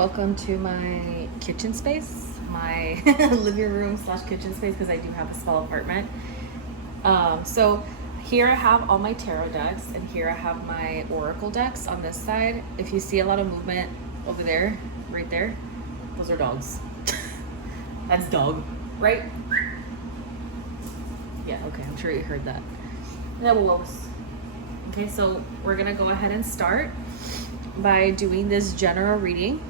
Welcome to my kitchen space, my living room / kitchen space, because I do have a small apartment. So here I have all my tarot decks, and here I have my oracle decks on this side. If you see a lot of movement over there, right there, those are dogs. That's dog, right? Yeah, okay, I'm sure you heard that. That wolves. Okay, so we're gonna go ahead and start by doing this general reading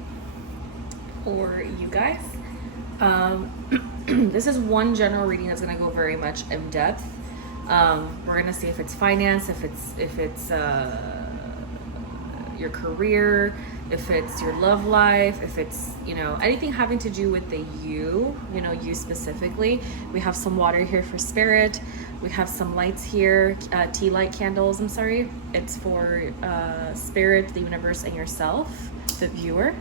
for you guys. This is one general reading that's going to go very much in depth. We're going to see if it's finance, if it's your career, if it's your love life, if it's anything having to do with the you specifically. We have some water here for spirit. We have some lights here, tea light candles. I'm sorry, it's for spirit, the universe, and yourself, the viewer.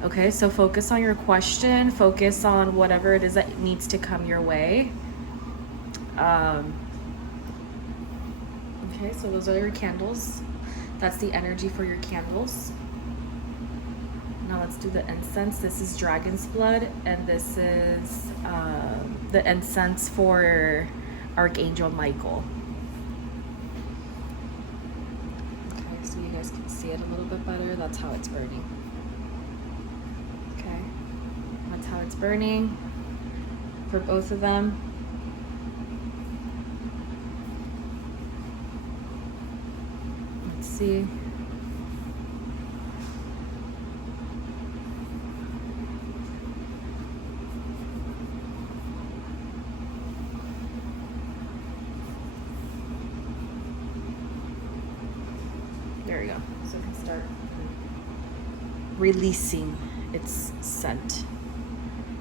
Okay, so focus on your question, focus on whatever it is that needs to come your way. Okay, so those are your candles. That's the energy for your candles. Now let's do the incense. This is dragon's blood, and this is the incense for Archangel Michael. Okay, so you guys can see it a little bit better. That's how it's burning. That's how it's burning for both of them. Let's see. There we go. So we can start releasing its scent.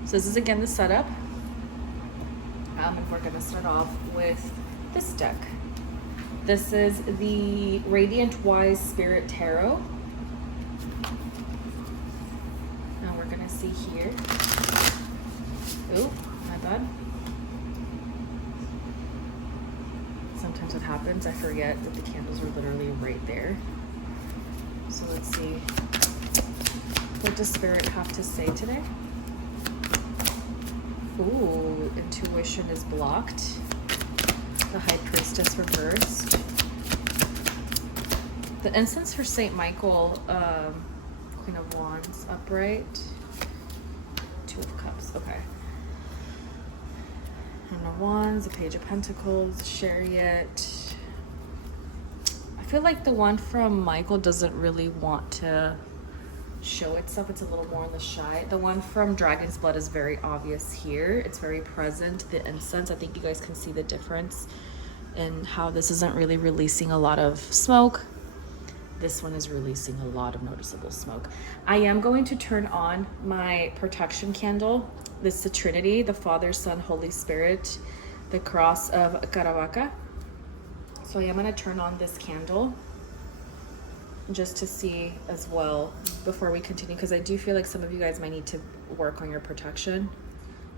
So this is again the setup. And we're going to start off with this deck. This is the Radiant Wise Spirit Tarot. Now we're going to see here. Oh, my bad. Sometimes it happens. I forget that the candles are literally right there. So let's see. What does Spirit have to say today? Ooh, intuition is blocked. The High Priestess reversed. The incense for Saint Michael, Queen of Wands upright. Two of Cups, okay. Queen of Wands, the Page of Pentacles, Chariot. I feel like the one from Michael doesn't really want to show itself. It's a little more on the shy. The one from Dragon's Blood is very obvious here. It's very present. The incense, I think you guys can see the difference in how this isn't really releasing a lot of smoke. This one is releasing a lot of noticeable smoke. I am going to turn on my protection candle. This is the Trinity, the Father, Son, Holy Spirit, the cross of Caravaca. So I am going to turn on this candle just to see as well before we continue, because I do feel like some of you guys might need to work on your protection,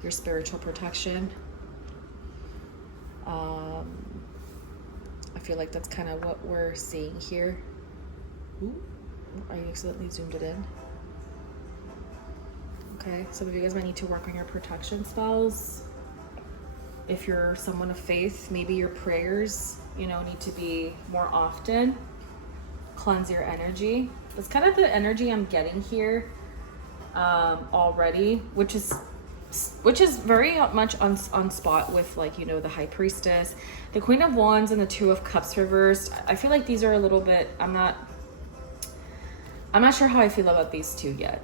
your spiritual protection. I feel like that's kind of what we're seeing here. Ooh, I accidentally zoomed it in. Okay, some of you guys might need to work on your protection spells. If you're someone of faith, maybe your prayers, need to be more often. Cleanse your energy. That's kind of the energy I'm getting here already, which is very much on spot with the High Priestess, the Queen of Wands, and the Two of Cups reversed. I feel like these are a little bit, I'm not sure how I feel about these two yet.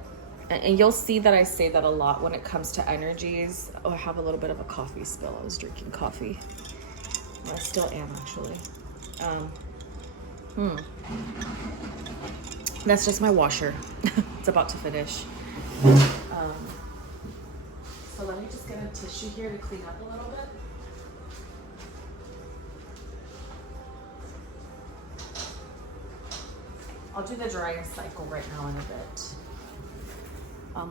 And you'll see that I say that a lot when it comes to energies. Oh, I have a little bit of a coffee spill. I was drinking coffee. Well, I still am, actually. That's just my washer. It's about to finish. So let me just get a tissue here to clean up a little bit. I'll do the drying cycle right now in a bit.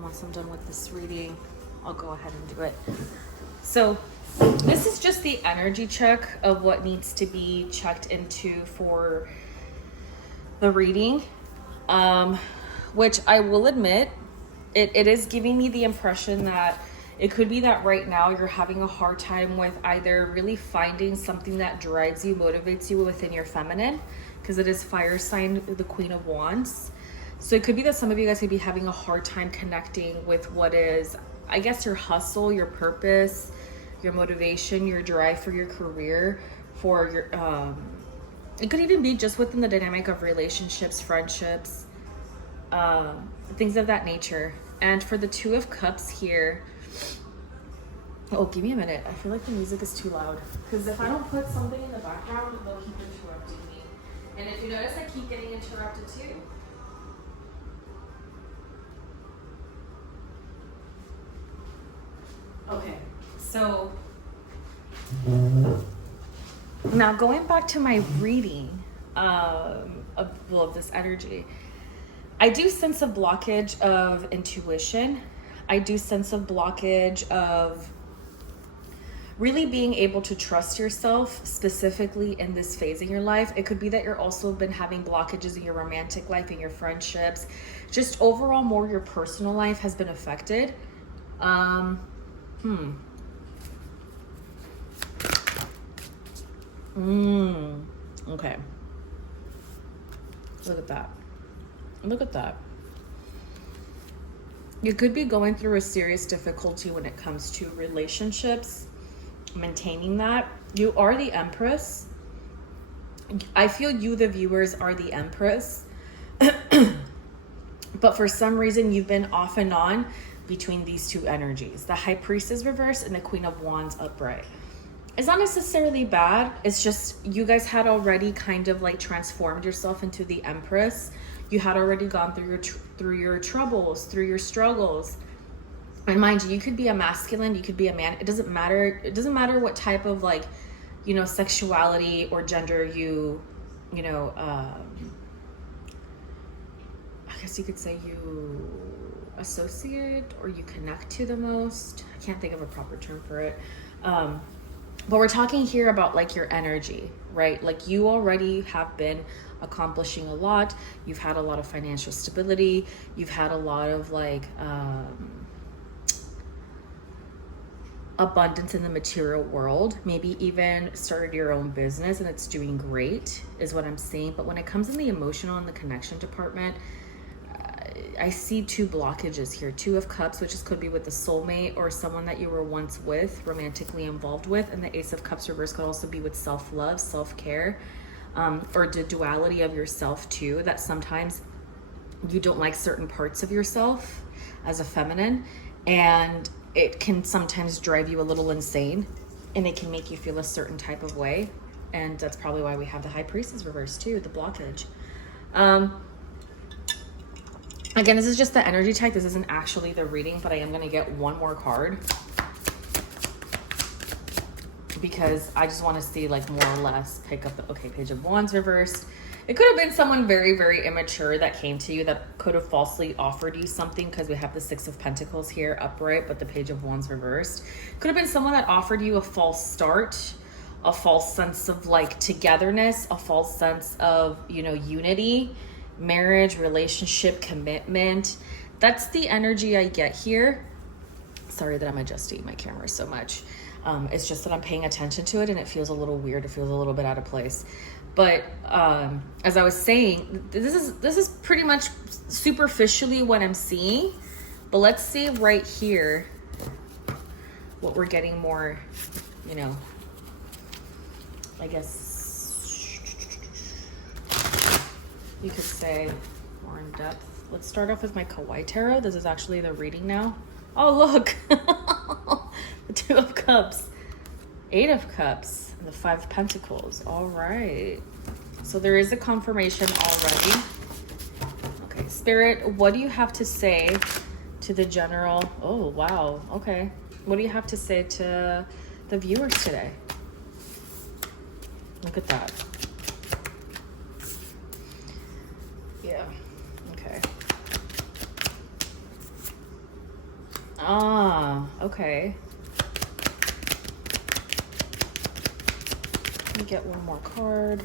Once I'm done with this reading, I'll go ahead and do it. So this is just the energy check of what needs to be checked into for the reading. which I will admit, it is giving me the impression that it could be that right now you're having a hard time with either really finding something that drives you, motivates you within your feminine, because it is fire sign, the Queen of Wands. So it could be that some of you guys could be having a hard time connecting with what is, I guess, your hustle, your purpose, your motivation, your drive for your career, for your, it could even be just within the dynamic of relationships, friendships, things of that nature. And for the Two of Cups here, oh, give me a minute. I feel like the music is too loud. Because if I don't put something in the background, they'll keep interrupting me. And if you notice, I keep getting interrupted too. Okay, so now going back to my reading of this energy, I do sense a blockage of intuition. I do sense a blockage of really being able to trust yourself, specifically in this phase in your life. It could be that you're also been having blockages in your romantic life, in your friendships. Just overall, more your personal life has been affected. Okay. Look at that. Look at that. You could be going through a serious difficulty when it comes to relationships, maintaining that. You are the Empress. I feel you, the viewers, are the Empress. But for some reason, you've been off and on between these two energies. The High Priestess reverse and the Queen of Wands upright. It's not necessarily bad. It's just you guys had already kind of like transformed yourself into the Empress. You had already gone through your troubles, through your struggles. And mind you, you could be a masculine, you could be a man. It doesn't matter. It doesn't matter what type of like, sexuality or gender I guess you could say you associate or you connect to the most. I can't think of a proper term for it. But we're talking here about like your energy, right? Like you already have been accomplishing a lot. You've had a lot of financial stability. You've had a lot of like abundance in the material world. Maybe even started your own business and it's doing great is what I'm seeing. But when it comes in the emotional and the connection department, I see two blockages here. Two of Cups, which could be with the soulmate or someone that you were once with, romantically involved with. And the Ace of Cups reverse could also be with self-love, self-care, or the duality of yourself too, that sometimes you don't like certain parts of yourself as a feminine, and it can sometimes drive you a little insane, and it can make you feel a certain type of way. And that's probably why we have the High Priestess reverse too, the blockage. Again, this is just the energy type. This isn't actually the reading, but I am going to get one more card because I just want to see like more or less pick up the, okay, Page of Wands reversed. It could have been someone very, very immature that came to you that could have falsely offered you something, because we have the Six of Pentacles here upright, but the Page of Wands reversed. Could have been someone that offered you a false start, a false sense of like togetherness, a false sense of, unity, marriage, relationship, commitment. That's the energy I get here. Sorry that I'm adjusting my camera so much. It's just that I'm paying attention to it and it feels a little weird. It feels a little bit out of place. But as I was saying, this is pretty much superficially what I'm seeing. But let's see right here what we're getting more, I guess you could say more in depth. Let's start off with my Kawaii Tarot. This is actually the reading now. Oh, look. The Two of Cups, Eight of Cups, and the Five of Pentacles. All right. So there is a confirmation already. Okay, Spirit, what do you have to say to the general? Oh, wow. Okay. What do you have to say to the viewers today? Look at that. Yeah. Okay. Ah, okay. Let me get one more card.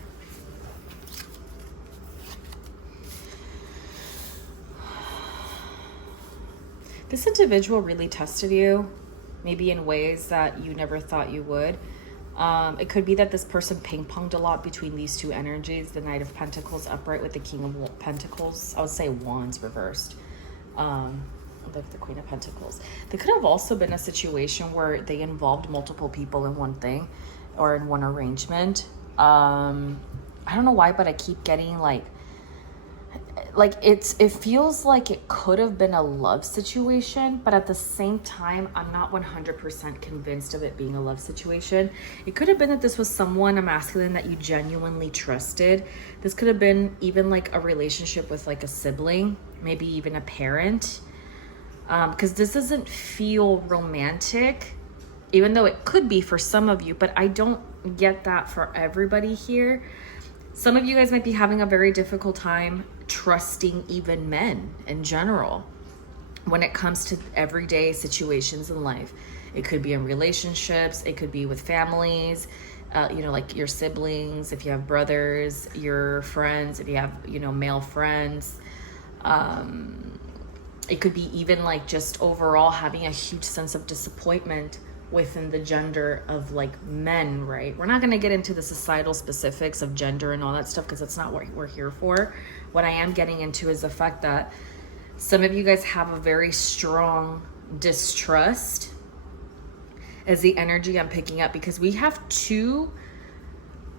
This individual really tested you, maybe in ways that you never thought you would. It could be that this person ping-ponged a lot between these two energies, the Knight of Pentacles upright with the King of Pentacles. I would say Wands reversed. Like the Queen of Pentacles. There could have also been a situation where they involved multiple people in one thing or in one arrangement. I don't know why, but I keep getting like it feels like it could have been a love situation, but at the same time, I'm not 100% convinced of it being a love situation. It could have been that this was someone, a masculine, that you genuinely trusted. This could have been even like a relationship with like a sibling, maybe even a parent. Because this doesn't feel romantic, even though it could be for some of you, but I don't get that for everybody here. Some of you guys might be having a very difficult time trusting even men in general when it comes to everyday situations in life. It could be in relationships, it could be with families, like your siblings, if you have brothers, your friends, if you have, male friends. It could be even like just overall having a huge sense of disappointment within the gender of like men, right? We're not going to get into the societal specifics of gender and all that stuff because that's not what we're here for. What I am getting into is the fact that some of you guys have a very strong distrust as the energy I'm picking up, because we have two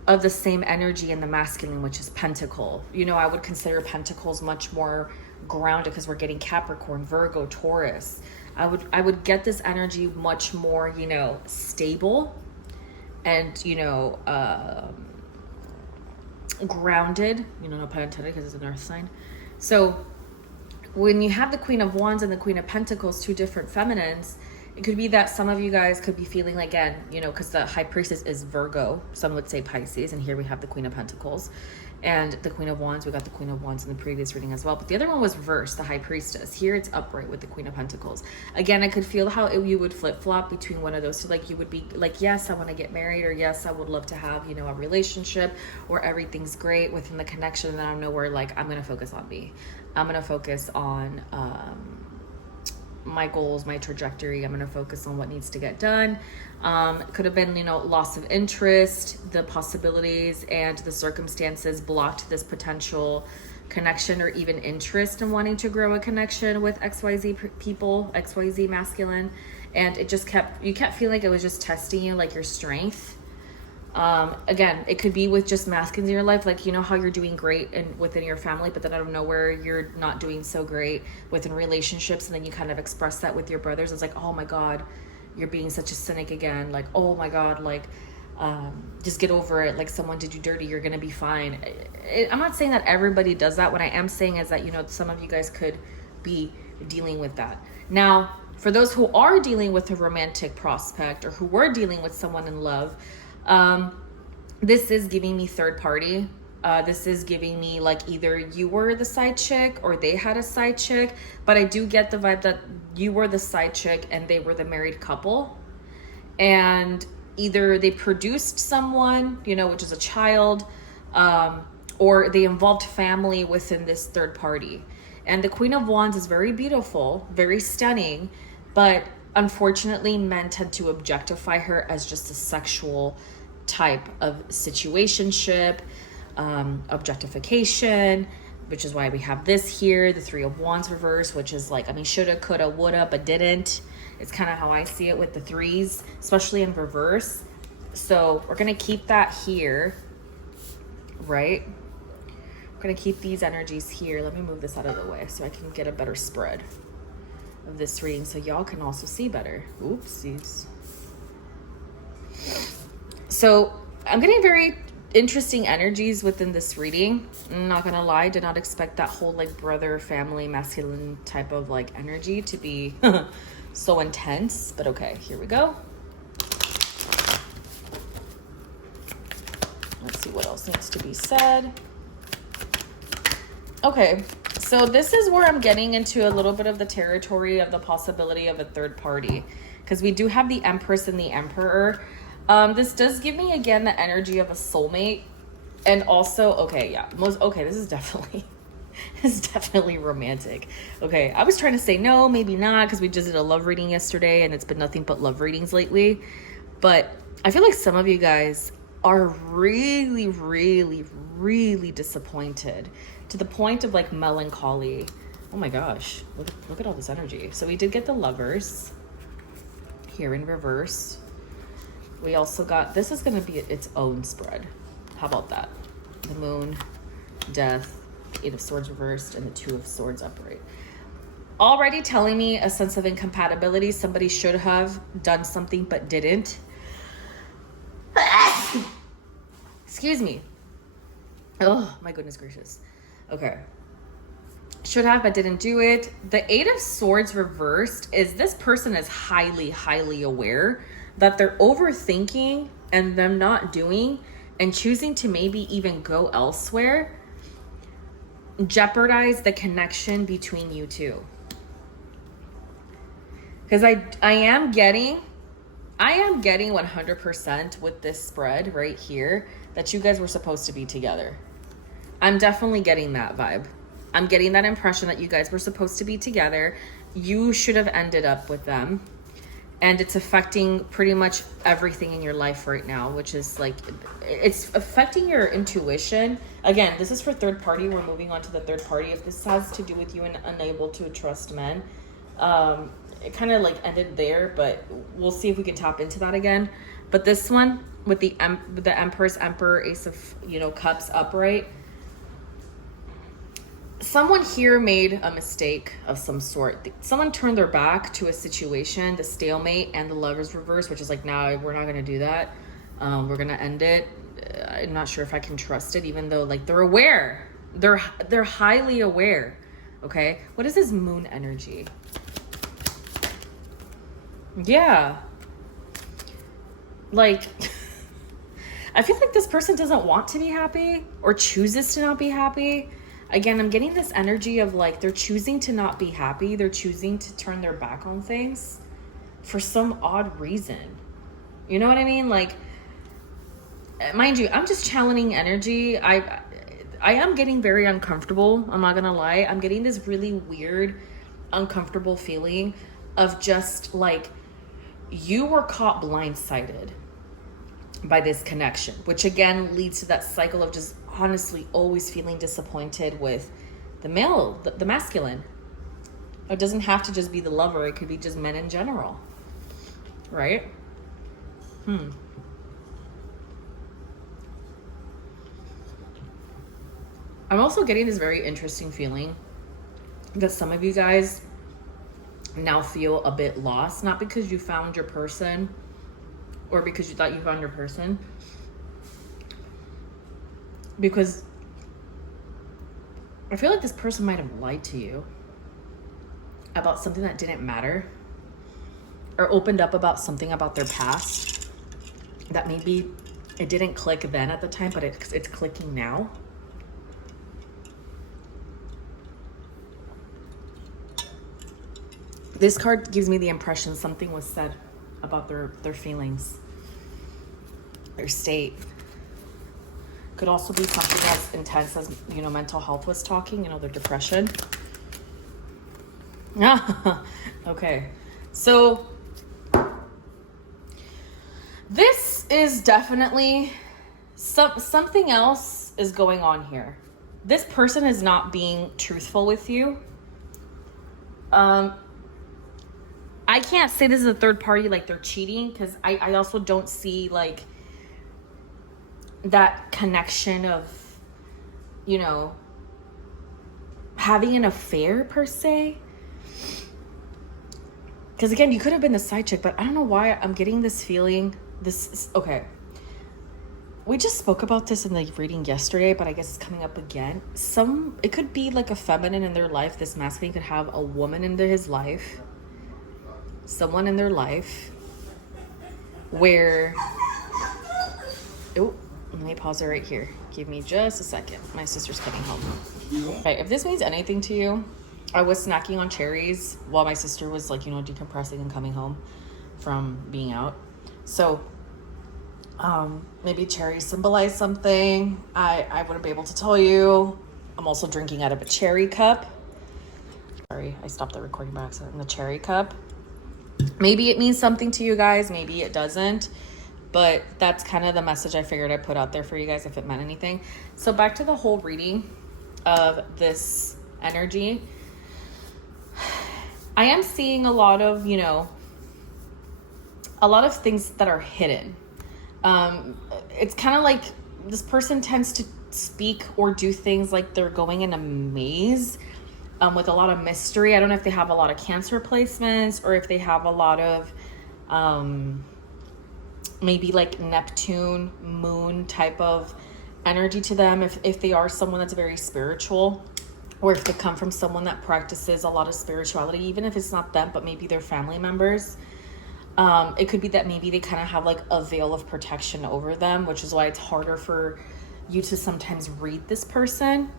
of the same energy in the masculine, which is Pentacle. I would consider Pentacles much more grounded because we're getting Capricorn, Virgo, Taurus. I would get this energy much more, stable and, grounded, no pun intended because it's an earth sign. So when you have the Queen of Wands and the Queen of Pentacles, two different feminines, it could be that some of you guys could be feeling, again, because the High Priestess is Virgo. Some would say Pisces, and here we have the Queen of Pentacles. And the Queen of Wands, we got the Queen of Wands in the previous reading as well. But the other one was reversed, the High Priestess. Here it's upright with the Queen of Pentacles. Again, I could feel how you would flip-flop between one of those two. Like you would be like, yes, I want to get married, or yes, I would love to have, a relationship where everything's great within the connection. And then I know where, like, I'm going to focus on me. I'm going to focus on my goals, my trajectory. I'm going to focus on what needs to get done. It could have been, loss of interest, the possibilities and the circumstances blocked this potential connection or even interest in wanting to grow a connection with XYZ people, XYZ masculine. And it just you kept feeling like it was just testing you, like your strength. Again, it could be with just masculines in your life, like how you're doing great and within your family, but then out of nowhere you're not doing so great within relationships, and then you kind of express that with your brothers. It's like, oh my god, you're being such a cynic again, like, oh my god, like just get over it, like someone did you dirty, you're gonna be fine. I'm not saying that everybody does that. What I am saying is that some of you guys could be dealing with that. Now, for those who are dealing with a romantic prospect or who were dealing with someone in love, this is giving me third party. This is giving me like either you were the side chick or they had a side chick, but I do get the vibe that you were the side chick and they were the married couple, and either they produced someone, which is a child, or they involved family within this third party. And the Queen of Wands is very beautiful, very stunning, but unfortunately, men tend to objectify her as just a sexual type of situationship, objectification, which is why we have this here, the Three of Wands reverse, which is like, shoulda, coulda, woulda, but didn't. It's kind of how I see it with the threes, especially in reverse. So we're going to keep that here, right? We're going to keep these energies here. Let me move this out of the way so I can get a better spread of this reading so y'all can also see better. Oopsies. So I'm getting very interesting energies within this reading. I'm not gonna lie, did not expect that whole like brother, family, masculine type of like energy to be so intense, but okay, here we go. Let's see what else needs to be said. Okay, so this is where I'm getting into a little bit of the territory of the possibility of a third party, because we do have the Empress and the Emperor. This does give me again the energy of a soulmate, and also, this is definitely is definitely romantic. Okay, I was trying to say no, maybe not, because we just did a love reading yesterday and it's been nothing but love readings lately. But I feel like some of you guys are really, really, really disappointed to the point of like melancholy. Oh my gosh, look at all this energy. So we did get the Lovers here in reverse. We also got, this is going to be its own spread. How about that? The Moon, Death, Eight of Swords reversed, and the Two of Swords upright. Already telling me a sense of incompatibility. Somebody should have done something but didn't. Excuse me. Oh, my goodness gracious. Okay. Should have but didn't do it. The Eight of Swords reversed is this person is highly, highly aware that they're overthinking and them not doing and choosing to maybe even go elsewhere jeopardize the connection between you two. Because I am getting 100% with this spread right here that you guys were supposed to be together. I'm definitely getting that vibe. I'm getting that impression that you guys were supposed to be together. You should have ended up with them. And it's affecting pretty much everything in your life right now, which is like, it's affecting your intuition. Again, this is for third party. We're moving on to the third party. If this has to do with you and unable to trust men, it kind of like ended there, but we'll see if we can tap into that again. But this one with the Empress, Emperor, Ace of, Cups upright, someone here made a mistake of some sort. Someone turned their back to a situation, the stalemate and the Lovers reverse, which is like, no, we're not going to do that. We're going to end it. I'm not sure if I can trust it, even though like they're aware. They're highly aware. Okay. What is this Moon energy? Yeah. Like, I feel like this person doesn't want to be happy or chooses to not be happy. Again, I'm getting this energy of like they're choosing to not be happy. They're choosing to turn their back on things for some odd reason. You know what I mean? Like, mind you, I'm just channeling energy. I am getting very uncomfortable. I'm not going to lie. I'm getting this really weird, uncomfortable feeling of just like you were caught blindsided by this connection, which again leads to that cycle of just honestly always feeling disappointed with the male, the masculine. It doesn't have to just be the lover. It could be just men in general, right? I'm also getting this very interesting feeling that some of you guys now feel a bit lost, not because you found your person or because you thought you found your person, because I feel like this person might have lied to you about something that didn't matter, or opened up about something about their past that maybe it didn't click then at the time, but it's clicking now. This card gives me the impression something was said about their feelings, their state. Could also be something as intense as, mental health was talking, their depression. Okay. So this is definitely something else is going on here. This person is not being truthful with you. I can't say this is a third party, like they're cheating, because I also don't see like that connection of, having an affair per se. Because again, you could have been the side chick, but I don't know why I'm getting this feeling. Okay. We just spoke about this in the reading yesterday, but I guess it's coming up again. It could be like a feminine in their life. This masculine could have a woman into his life. Someone in their life where... Oh, let me pause it right here. Give me just a second. My sister's coming home. Okay, if this means anything to you, I was snacking on cherries while my sister was like, decompressing and coming home from being out. So maybe cherries symbolize something. I wouldn't be able to tell you. I'm also drinking out of a cherry cup. Sorry, I stopped the recording by accident. In the cherry cup. Maybe it means something to you guys. Maybe it doesn't. But that's kind of the message I figured I'd put out there for you guys if it meant anything. So back to the whole reading of this energy. I am seeing a lot of, you know, a lot of things that are hidden. It's kind of like this person tends to speak or do things like they're going in a maze with a lot of mystery. I don't know if they have a lot of Cancer placements or if they have a lot of maybe like Neptune, moon type of energy to them. If they are someone that's very spiritual, or if they come from someone that practices a lot of spirituality, even if it's not them, but maybe their family members. It could be that maybe they kind of have like a veil of protection over them, which is why it's harder for you to sometimes read this person,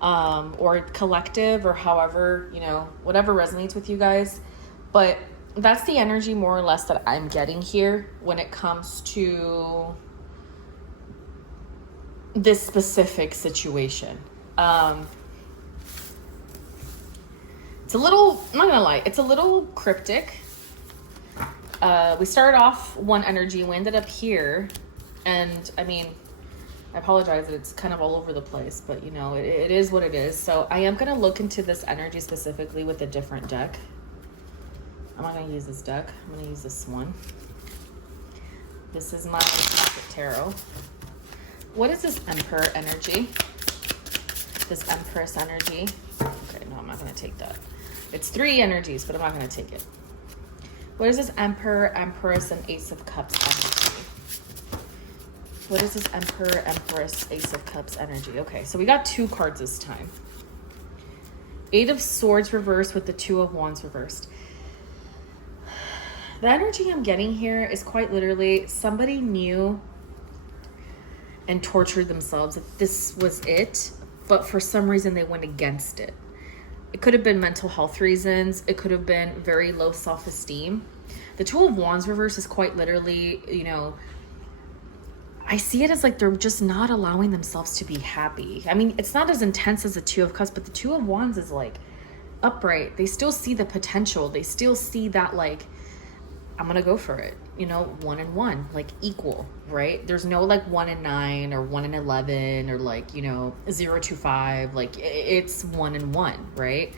or collective, or however, you know, whatever resonates with you guys. But that's the energy more or less that I'm getting here when it comes to this specific situation. It's a little, I'm not gonna lie, it's a little cryptic. We started off one energy and we ended up here. And I mean, I apologize that it's kind of all over the place, but you know, it is what it is. So I am gonna look into this energy specifically with a different deck. I'm not gonna use this deck. I'm gonna use this one. This is my pocket tarot. What is this Emperor energy? This Empress energy? Okay, no, I'm not gonna take that. It's 3 energies, but I'm not gonna take it. What is this Emperor, Empress, and Ace of Cups energy? What is this Emperor, Empress, Ace of Cups energy? Okay, so we got 2 cards this time. 8 of Swords reversed with the 2 of Wands reversed. The energy I'm getting here is quite literally somebody knew and tortured themselves that this was it, but for some reason they went against it. It could have been mental health reasons. It could have been very low self-esteem. The 2 of Wands reverse is quite literally, you know, I see it as like they're just not allowing themselves to be happy. I mean, it's not as intense as the 2 of Cups, but the 2 of Wands is like upright. They still see the potential. They still see that like, I'm gonna go for it, you know, 1 and 1, like equal, right? There's no like 1 and 9 or 1 and 11 or like, you know, 0 to 5, like it's 1 and 1, right?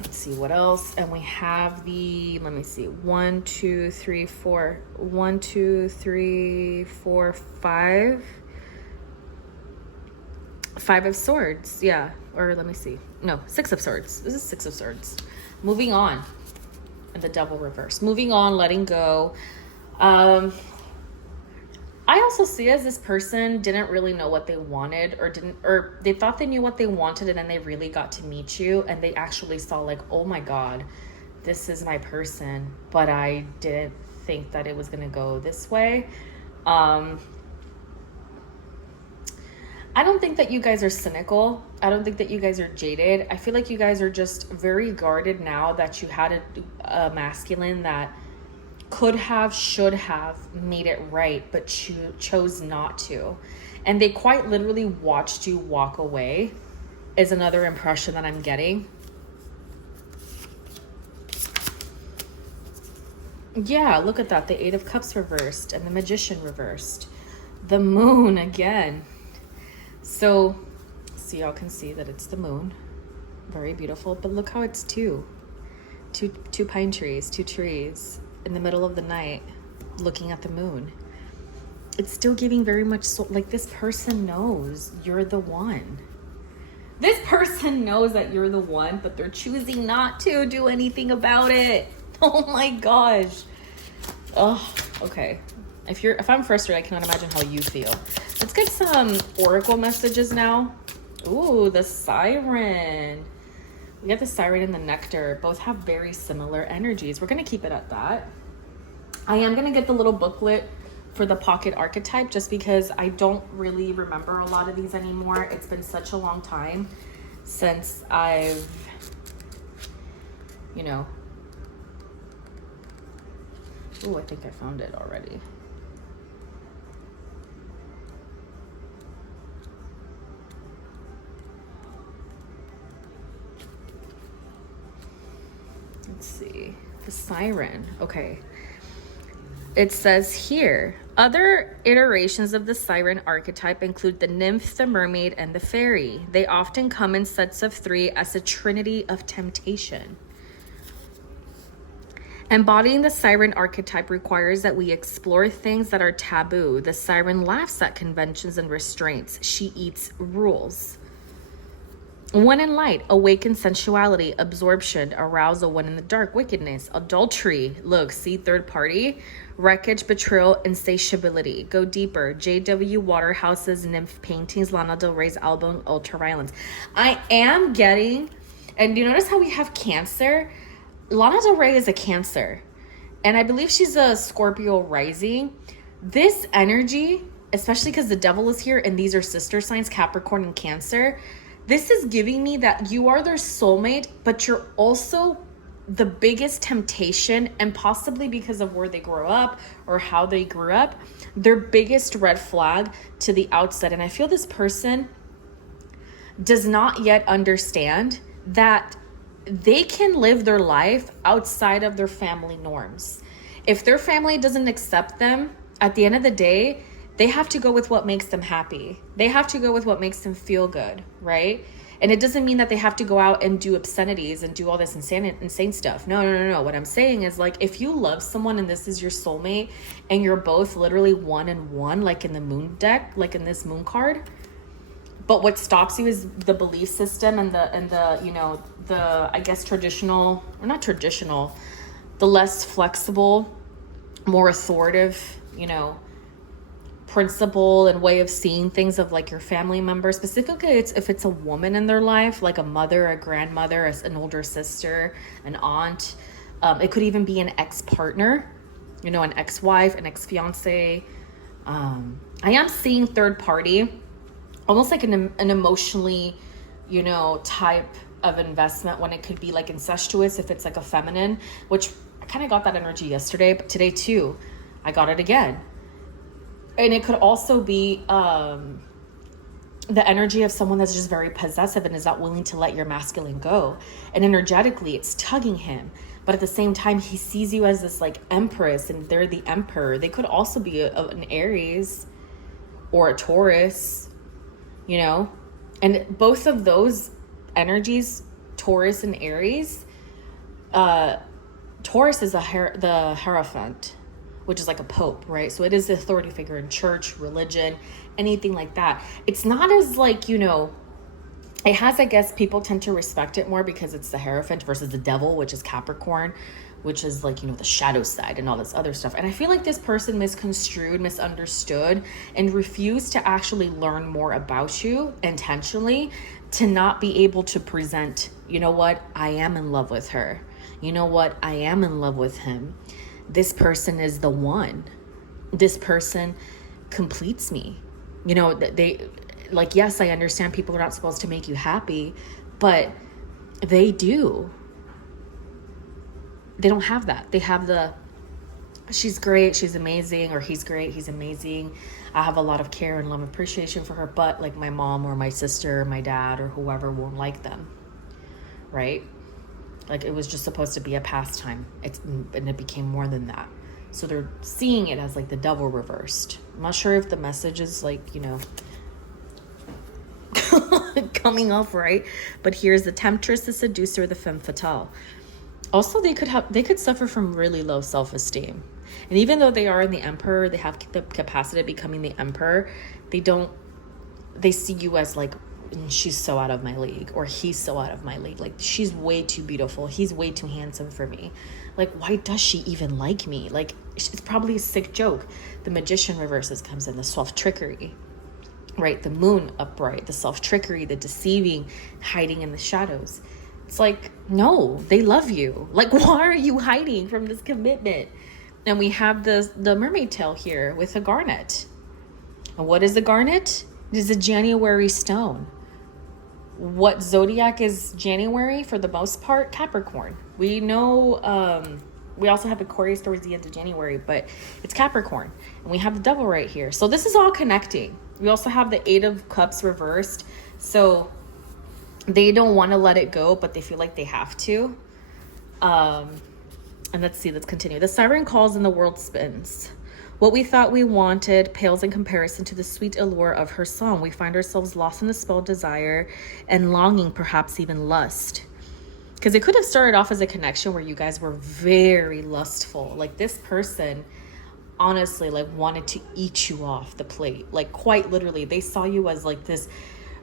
Let's see what else. And we have the, let me see, 1, 2, 3, 4, 1, 2, 3, 4, 5. 5 of Swords, yeah. Or let me see. No, 6 of Swords. This is 6 of Swords. Moving on. And the Devil reverse. Moving on, letting go. I also see as this person didn't really know what they wanted, or they thought they knew what they wanted, and then they really got to meet you and they actually saw like, oh my God, this is my person, but I didn't think that it was gonna go this way. I don't think that you guys are cynical. I don't think that you guys are jaded. I feel like you guys are just very guarded now that you had a masculine that could have, should have made it right, but chose not to. And they quite literally watched you walk away is another impression that I'm getting. Yeah, look at that. The 8 of Cups reversed and the Magician reversed. The Moon again. So y'all can see that it's the moon. Very beautiful. But look how it's two pine trees, 2 trees in the middle of the night looking at the moon. It's still giving very much like this person knows you're the one. This person knows that you're the one, but they're choosing not to do anything about it. Oh my gosh. Oh, okay. If I'm frustrated, I cannot imagine how you feel. Let's get some oracle messages now. Ooh, the Siren. We got the Siren and the Nectar. Both have very similar energies. We're going to keep it at that. I am going to get the little booklet for the pocket archetype just because I don't really remember a lot of these anymore. It's been such a long time since I've, you know. Ooh, I think I found it already. Let's see. The siren. Okay. It says here, other iterations of the siren archetype include the nymph, the mermaid, and the fairy. They often come in sets of 3 as a trinity of temptation. Embodying the siren archetype requires that we explore things that are taboo. The siren laughs at conventions and restraints. She eats rules. When in light, awaken sensuality, absorption, arousal. When in the dark, wickedness, adultery. Look, see, third party, wreckage, betrayal, insatiability. Go deeper. J.W. Waterhouse's Nymph paintings, Lana Del Rey's album, Ultraviolence. I am getting, and you notice how we have Cancer? Lana Del Rey is a Cancer, and I believe she's a Scorpio rising. This energy, especially because the devil is here, and these are sister signs, Capricorn and Cancer, this is giving me that you are their soulmate, but you're also the biggest temptation, and possibly because of where they grew up or how they grew up, their biggest red flag to the outset. And I feel this person does not yet understand that they can live their life outside of their family norms. If their family doesn't accept them, at the end of the day, they have to go with what makes them happy. They have to go with what makes them feel good, right? And it doesn't mean that they have to go out and do obscenities and do all this insane stuff. No. What I'm saying is, like, if you love someone and this is your soulmate and you're both literally 1 and 1, like in the moon deck, like in this moon card, but what stops you is the belief system and the you know, the, I guess, traditional, or not traditional, the less flexible, more authoritative, you know, principle and way of seeing things of like your family member. Specifically, if it's a woman in their life, like a mother, a grandmother, an older sister, an aunt. It could even be an ex-partner, you know, an ex-wife, an ex-fiance. I am seeing third party, almost like an emotionally, you know, type of investment, when it could be like incestuous if it's like a feminine, which I kind of got that energy yesterday, but today too, I got it again. And it could also be the energy of someone that's just very possessive and is not willing to let your masculine go. And energetically, it's tugging him. But at the same time, he sees you as this like empress and they're the emperor. They could also be an Aries or a Taurus, you know? And both of those energies, Taurus and Aries, Taurus is the Hierophant, which is like a pope, right? So it is the authority figure in church, religion, anything like that. It's not as like, you know, it has, I guess, people tend to respect it more because it's the Hierophant versus the devil, which is Capricorn, which is like, you know, the shadow side and all this other stuff. And I feel like this person misconstrued, misunderstood, and refused to actually learn more about you intentionally, to not be able to present, you know what, I am in love with her. You know what, I am in love with him. This person is the one. This person completes me. You know, they, like, yes, I understand people are not supposed to make you happy, but they do. They don't have that. They have the, she's great, she's amazing, or he's great, he's amazing. I have a lot of care and love and appreciation for her, but like my mom or my sister or my dad or whoever won't like them, right? Like it was just supposed to be a pastime. And it became more than that. So they're seeing it as like the devil reversed. I'm not sure if the message is like, you know, coming off right. But here's the temptress, the seducer, the femme fatale. Also, they could suffer from really low self-esteem. And even though they are in the emperor, they have the capacity of becoming the emperor, they see you as like, she's so out of my league, or he's so out of my league. Like, she's way too beautiful. He's way too handsome for me. Like, why does she even like me? Like, it's probably a sick joke. The magician reverses comes in, the self-trickery, right? The moon upright, the self-trickery, the deceiving, hiding in the shadows. It's like, no, they love you. Like, why are you hiding from this commitment? And we have the mermaid tail here with a garnet. And what is the garnet? It is a January stone. What zodiac is January for the most part? Capricorn. We know, we also have Aquarius towards the end of January, but it's Capricorn. And we have the devil right here. So this is all connecting. We also have the 8 of Cups reversed. So they don't want to let it go, but they feel like they have to. And let's continue. The siren calls and the world spins. What we thought we wanted pales in comparison to the sweet allure of her song. We find ourselves lost in the spell of desire and longing, perhaps even lust. Because it could have started off as a connection where you guys were very lustful. Like this person honestly like wanted to eat you off the plate. Like quite literally, they saw you as like this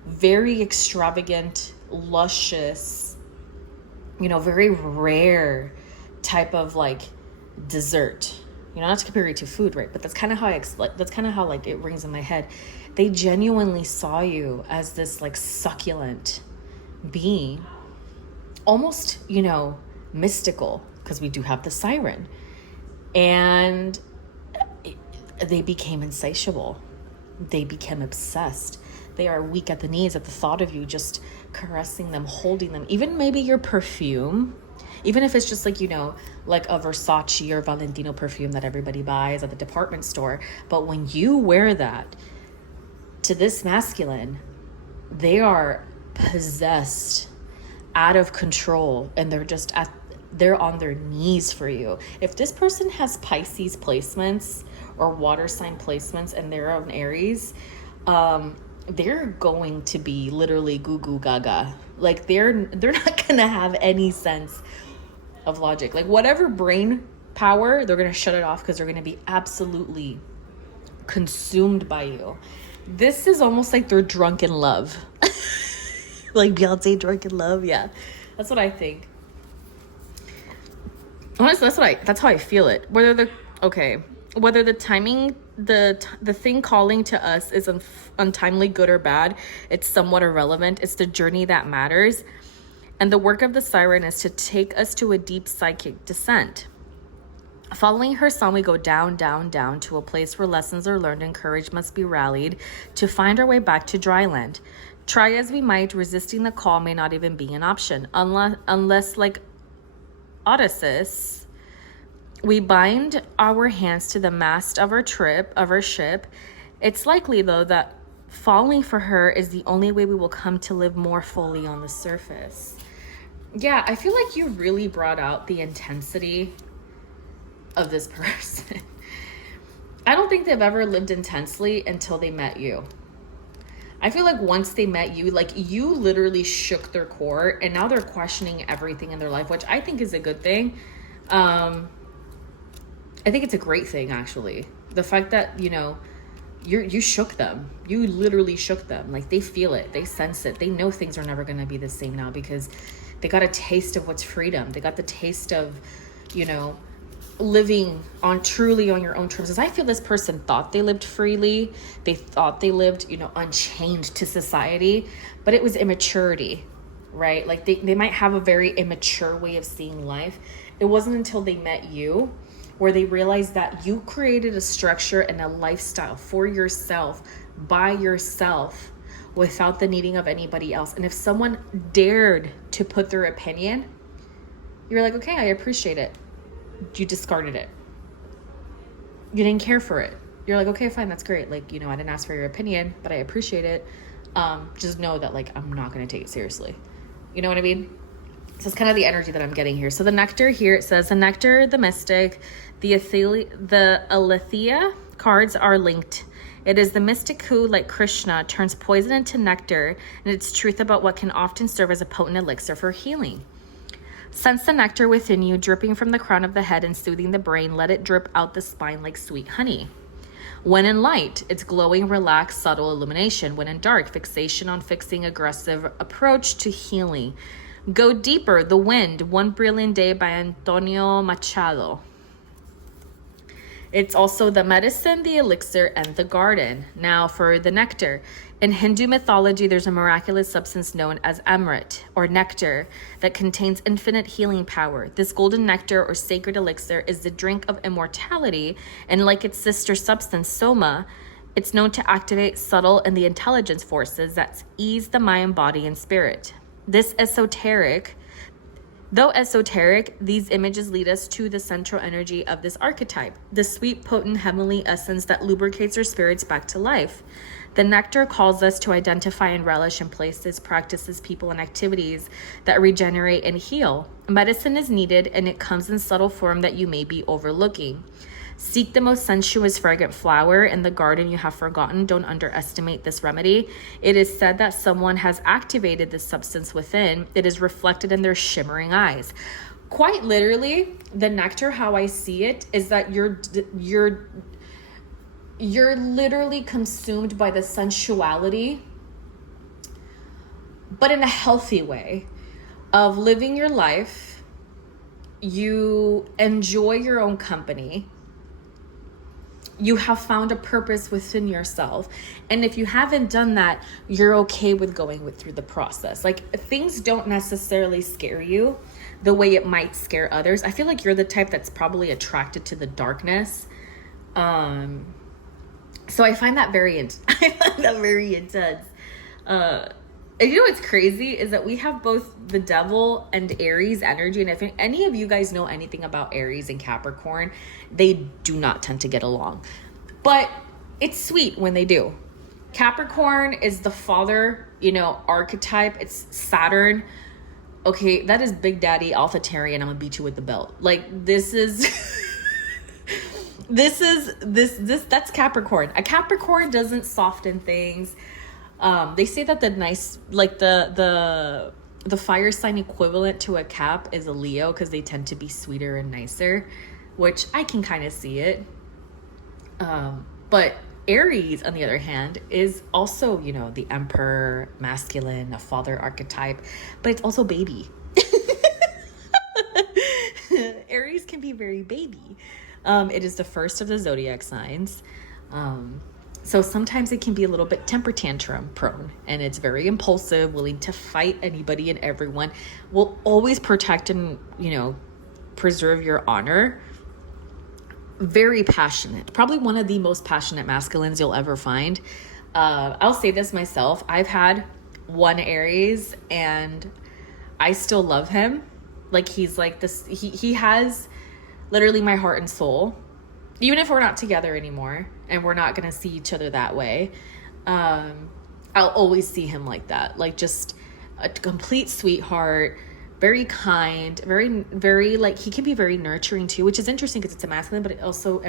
very extravagant, luscious, very rare type of like dessert. Not to compare it to food, right? But that's kind of how it rings in my head. They genuinely saw you as this like succulent being, almost, mystical, because we do have the siren. And they became insatiable. They became obsessed. They are weak at the knees at the thought of you just caressing them, holding them. Even maybe your perfume, even if it's just like, like a Versace or Valentino perfume that everybody buys at the department store. But when you wear that to this masculine, they are possessed, out of control, and they're on their knees for you. If this person has Pisces placements or water sign placements and they're on Aries, they're going to be literally goo goo gaga. Like they're not gonna have any sense of logic. Like whatever brain power, they're gonna shut it off because they're gonna be absolutely consumed by you. This is almost like they're drunk in love. Like Beyonce, drunk in love. Yeah, that's what I think. Honestly, that's how I feel it. Whether the timing, the thing calling to us is untimely, good or bad, it's somewhat irrelevant. It's the journey that matters. And the work of the siren is to take us to a deep psychic descent. Following her song, we go down, down, down to a place where lessons are learned and courage must be rallied to find our way back to dry land. Try as we might, resisting the call may not even be an option. Unless like Odysseus, we bind our hands to the mast of our ship. It's likely, though, that falling for her is the only way we will come to live more fully on the surface. Yeah, I feel like you really brought out the intensity of this person. I don't think they've ever lived intensely until they met you. I feel like once they met you, like you literally shook their core, and now they're questioning everything in their life, which I think is a good thing. I think it's a great thing, actually. The fact that, you shook them. You literally shook them. Like they feel it. They sense it. They know things are never going to be the same now because they got a taste of what's freedom. They got the taste of, living truly on your own terms. As I feel this person thought they lived freely. They thought they lived, unchained to society, but it was immaturity, right? Like they might have a very immature way of seeing life. It wasn't until they met you where they realized that you created a structure and a lifestyle for yourself, by yourself, without the needing of anybody else. And if someone dared to put their opinion, you're like, okay, I appreciate it. You discarded it. You didn't care for it. You're like, okay, fine, that's great. Like, I didn't ask for your opinion, but I appreciate it. Just know that, like, I'm not going to take it seriously. You know what I mean? So it's kind of the energy that I'm getting here. So the nectar here, it says the nectar, the mystic, the Aletheia cards are linked. It is the mystic who, like Krishna, turns poison into nectar, and its truth about what can often serve as a potent elixir for healing. Sense the nectar within you, dripping from the crown of the head and soothing the brain. Let it drip out the spine like sweet honey. When in light, it's glowing, relaxed, subtle illumination. When in dark, fixation on fixing, aggressive approach to healing. Go deeper, the wind, One Brilliant Day by Antonio Machado. It's also the medicine, the elixir, and the garden. Now for the nectar. In Hindu mythology, there's a miraculous substance known as amrit, or nectar, that contains infinite healing power. This golden nectar, or sacred elixir, is the drink of immortality, and like its sister substance, soma, it's known to activate subtle and the intelligence forces that ease the mind, body, and spirit. This esoteric Though esoteric, these images lead us to the central energy of this archetype, the sweet, potent, heavenly essence that lubricates our spirits back to life. The nectar calls us to identify and relish in places, practices, people, and activities that regenerate and heal. Medicine is needed, and it comes in subtle form that you may be overlooking. Seek the most sensuous, fragrant flower in the garden you have forgotten. Don't underestimate this remedy. It is said that someone has activated this substance within. It is reflected in their shimmering eyes. Quite literally, the nectar, how I see it, is that you're literally consumed by the sensuality, but in a healthy way, of living your life. You enjoy your own company. You have found a purpose within yourself. And if you haven't done that, you're okay with going through the process. Like, things don't necessarily scare you the way it might scare others. I feel like you're the type that's probably attracted to the darkness. So I find that very intense. And you know what's crazy is that we have both the devil and Aries energy. And if any of you guys know anything about Aries and Capricorn, they do not tend to get along. But it's sweet when they do. Capricorn is the father, archetype. It's Saturn. Okay, that is Big Daddy Alphatarian. I'm gonna beat you with the belt. Like, this is that's Capricorn. A Capricorn doesn't soften things. They say that the nice, like the fire sign equivalent to a Cap is a Leo, because they tend to be sweeter and nicer, which I can kind of see it. But Aries, on the other hand, is also, the Emperor, masculine, a father archetype, but it's also baby. Aries can be very baby. It is the first of the zodiac signs. So sometimes it can be a little bit temper tantrum prone, and it's very impulsive, willing to fight anybody and everyone, will always protect and, preserve your honor. Very passionate, probably one of the most passionate masculines you'll ever find. I'll say this myself. I've had one Aries and I still love him. Like, he's like this, he has literally my heart and soul. Even if we're not together anymore and we're not going to see each other that way, I'll always see him like that. Like, just a complete sweetheart, very kind, very, very, like, he can be very nurturing too, which is interesting because it's a masculine, but it also,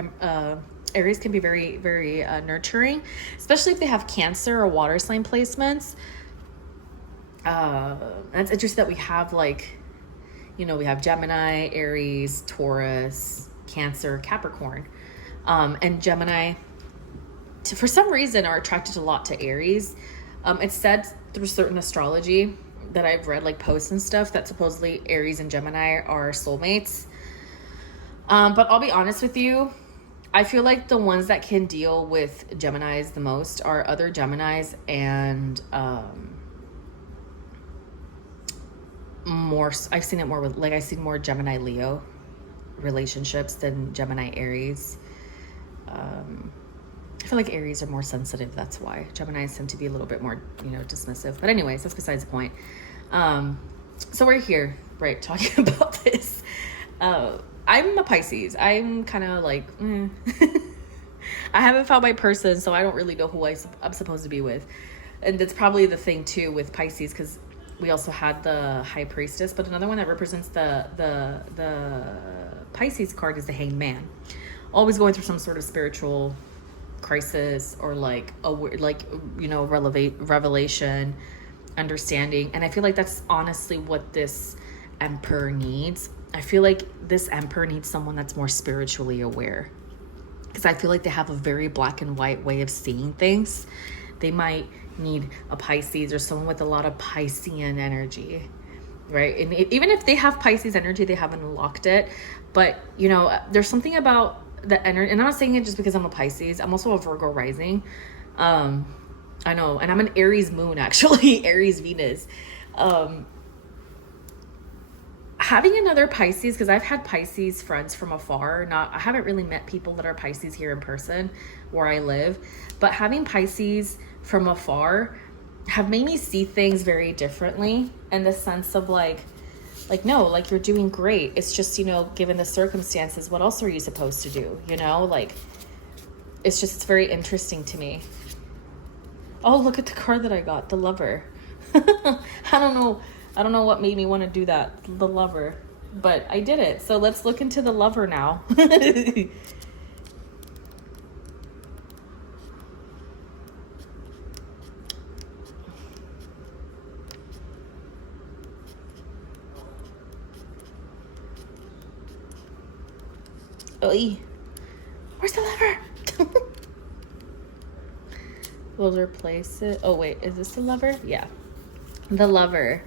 Aries can be very, very nurturing, especially if they have Cancer or water sign placements. And it's interesting that we have, like, we have Gemini, Aries, Taurus, Cancer, Capricorn. And Gemini, for some reason, are attracted a lot to Aries. It's said through certain astrology that I've read, like posts and stuff, that supposedly Aries and Gemini are soulmates. But I'll be honest with you, I feel like the ones that can deal with Geminis the most are other Geminis and I've seen it more with, like, I've seen more Gemini Leo relationships than Gemini Aries. I feel like Aries are more sensitive. That's why Geminis tend to be a little bit more, dismissive. But anyways, that's besides the point. So we're here, right, talking about this. I'm a Pisces. I'm kind of like, I haven't found my person, so I don't really know who I'm supposed to be with. And that's probably the thing too with Pisces, because we also had the High Priestess, but another one that represents the Pisces card is the Hanged Man. Always going through some sort of spiritual crisis, or revelation, understanding. And I feel like that's honestly what this Emperor needs. I feel like this Emperor needs someone that's more spiritually aware, because I feel like they have a very black and white way of seeing things. They might need a Pisces or someone with a lot of Piscean energy, right? And even if they have Pisces energy, they haven't unlocked it. But, there's something about the energy, and I'm not saying it just because I'm a Pisces. I'm also a Virgo rising. I know, and I'm an Aries moon, actually, Aries Venus. Having another Pisces, because I've had Pisces friends from afar. I haven't really met people that are Pisces here in person where I live, but having Pisces from afar have made me see things very differently, in the sense of, like, Like, no, like, you're doing great. It's just, you know, given the circumstances, what else are you supposed to do? You know, like, it's very interesting to me. Oh, look at the card that I got, the Lover. I don't know what made me want to do that, the Lover, but I did it. So let's look into the Lover now. Oy. Where's the Lover? We'll replace it. Oh, wait, is this the Lover? Yeah. The Lover.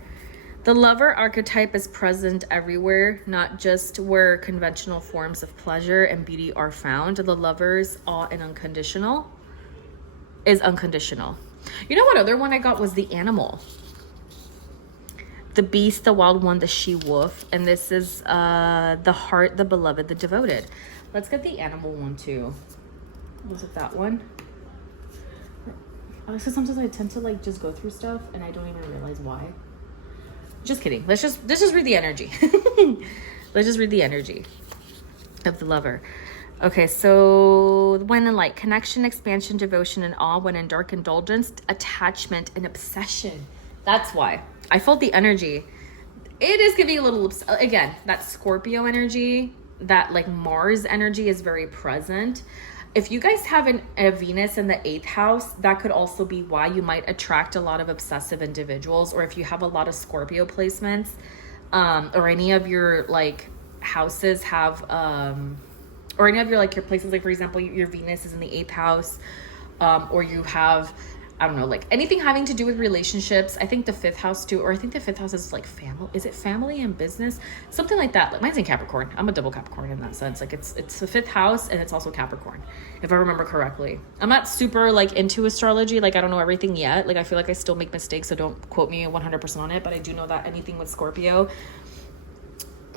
The Lover archetype is present everywhere, not just where conventional forms of pleasure and beauty are found. The Lover's awe and unconditional is unconditional. You know what other one I got was the Animal. The Beast, the Wild One, the She-Wolf. And this is the Heart, the Beloved, the Devoted. Let's get the Animal one too. Was it that one? So sometimes I tend to like just go through stuff and I don't even realize why. Just kidding. Let's just read the energy. Let's just read the energy of the Lover. Okay, so when in light, connection, expansion, devotion, and awe. When in dark, indulgence, attachment, and obsession. That's why. I felt the energy. It is giving a little, again, that Scorpio energy, that like Mars energy is very present. If you guys have a Venus in the 8th house, that could also be why you might attract a lot of obsessive individuals. Or if you have a lot of Scorpio placements, or any of your like houses have, or any of your like your places, like for example, your Venus is in the 8th house, or you have, I don't know, like anything having to do with relationships. I think the 5th house too, or I think the 5th house is like family. Is it family and business? Something like that. Like mine's in Capricorn. I'm a double Capricorn in that sense. Like it's the 5th house and it's also Capricorn, if I remember correctly. I'm not super like into astrology. Like I don't know everything yet. Like I feel like I still make mistakes, so don't quote me 100% on it. But I do know that anything with Scorpio,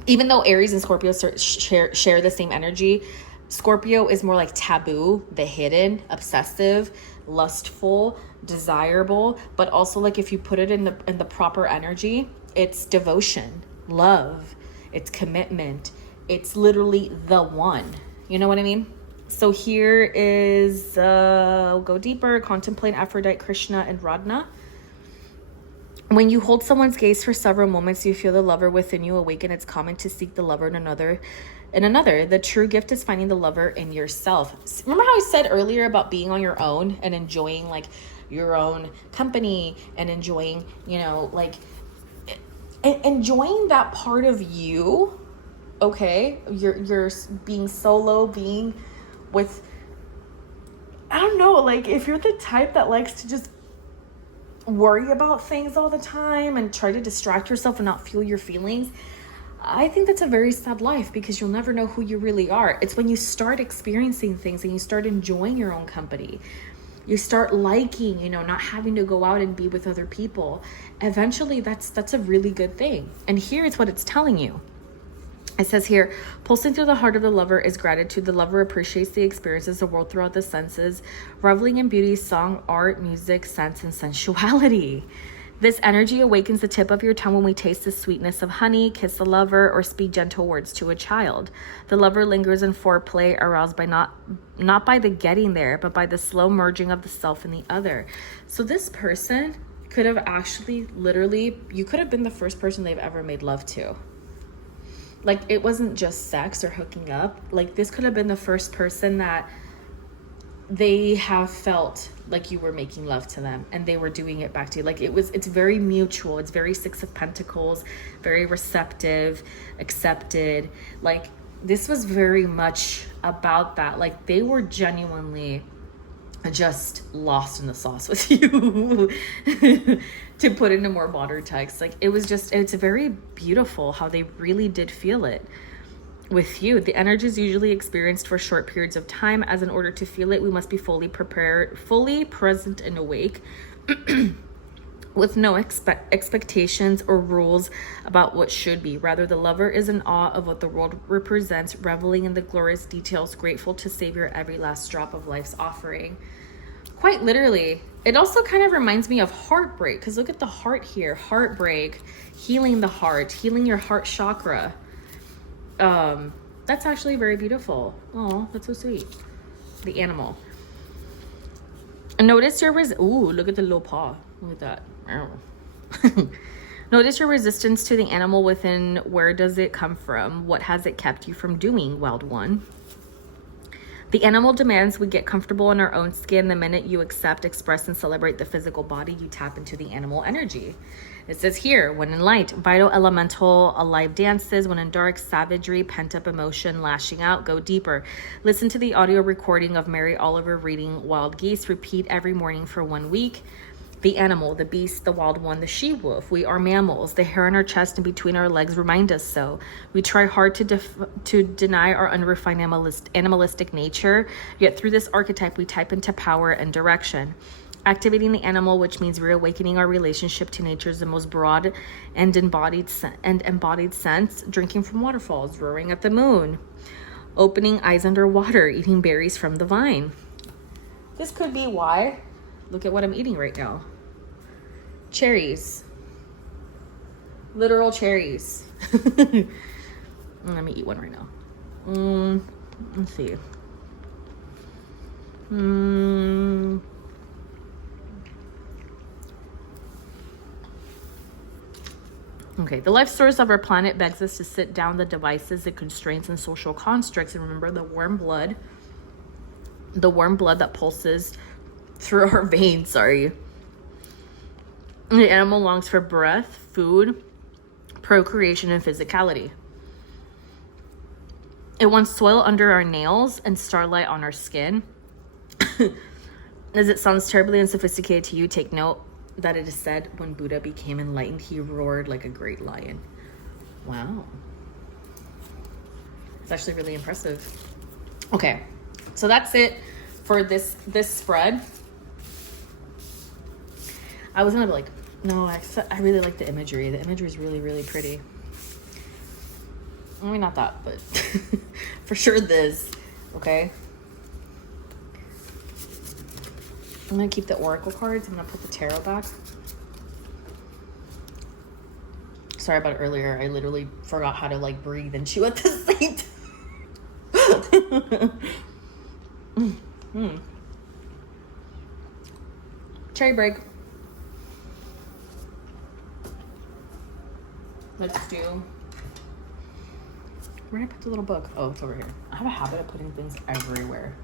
even though Aries and Scorpio share the same energy, Scorpio is more like taboo, the hidden, obsessive, lustful, desirable, but also like if you put it in the proper energy, it's devotion, love, it's commitment, it's literally the one. You know what I mean? So here is we'll go deeper. Contemplate Aphrodite, Krishna, and Radha. When you hold someone's gaze for several moments, you feel the Lover within you awaken. It's common to seek the Lover in another. The true gift is finding the Lover in yourself. Remember how I said earlier about being on your own and enjoying like your own company and enjoying, you know, like enjoying that part of you. Okay, you're being solo, being with, I don't know, like if you're the type that likes to just worry about things all the time and try to distract yourself and not feel your feelings, I think that's a very sad life, because you'll never know who you really are. It's when you start experiencing things and you start enjoying your own company, you start liking, you know, not having to go out and be with other people. Eventually that's a really good thing. And here is what it's telling you. It says here, pulsing through the heart of the Lover is gratitude. The Lover appreciates the experiences of the world throughout the senses, reveling in beauty, song, art, music, sense, and sensuality. This energy awakens the tip of your tongue when we taste the sweetness of honey, kiss the Lover, or speak gentle words to a child. The Lover lingers in foreplay, aroused by not by the getting there, but by the slow merging of the self and the other. So this person could have actually, literally, you could have been the first person they've ever made love to. Like, it wasn't just sex or hooking up. Like, this could have been the first person that they have felt like you were making love to them and they were doing it back to you. Like, it's very mutual. It's very 6 of Pentacles, very receptive, accepted. Like, this was very much about that. Like, they were genuinely just lost in the sauce with you. To put into more modern text, like it's very beautiful how they really did feel it with you. The energy is usually experienced for short periods of time, as in order to feel it, we must be fully prepared, fully present and awake, with no expectations or rules about what should be. Rather, the Lover is in awe of what the world represents, reveling in the glorious details, grateful to savor every last drop of life's offering. Quite literally, It also kind of reminds me of heartbreak, because look at the heart here. Heartbreak, healing the heart, healing your heart chakra. That's actually very beautiful. Oh, that's so sweet. The animal. And notice your ooh, look at the little paw. Look at that. Notice your resistance to the animal within. Where does it come from? What has it kept you from doing, wild one? The animal demands we get comfortable in our own skin. The minute you accept, express, and celebrate the physical body, you tap into the animal energy. It says here, when in light, vital, elemental, alive dances. When in dark, savagery, pent-up emotion, lashing out, go deeper. Listen to the audio recording of Mary Oliver reading Wild Geese. Repeat every morning for 1 week. The animal, the beast, the wild one, the she-wolf. We are mammals. The hair on our chest and between our legs remind us so. We try hard to deny our unrefined animalistic nature, yet through this archetype we type into power and direction. Activating the animal, which means reawakening our relationship to nature, is the most broad and embodied sense. Drinking from waterfalls, roaring at the moon, opening eyes underwater, eating berries from the vine. This could be why. Look at what I'm eating right now. Cherries. Literal cherries. Let me eat one right now. Let's see. Okay, the life source of our planet begs us to sit down the devices, the constraints, and social constructs, and remember the warm blood that pulses through our veins, The animal longs for breath, food, procreation, and physicality. It wants soil under our nails and starlight on our skin. As it sounds terribly unsophisticated to you, take note that it is said when Buddha became enlightened, he roared like a great lion. Wow. It's actually really impressive. Okay, so that's it for this spread. I was gonna be like, no, I really like the imagery. The imagery is really, really pretty. I mean, not that, but for sure this, okay? I'm gonna keep the oracle cards. I'm gonna put the tarot back. Sorry about earlier. I literally forgot how to like breathe and chew at the same time. Cherry break. Let's do. Where did I put the little book? Oh, it's over here. I have a habit of putting things everywhere.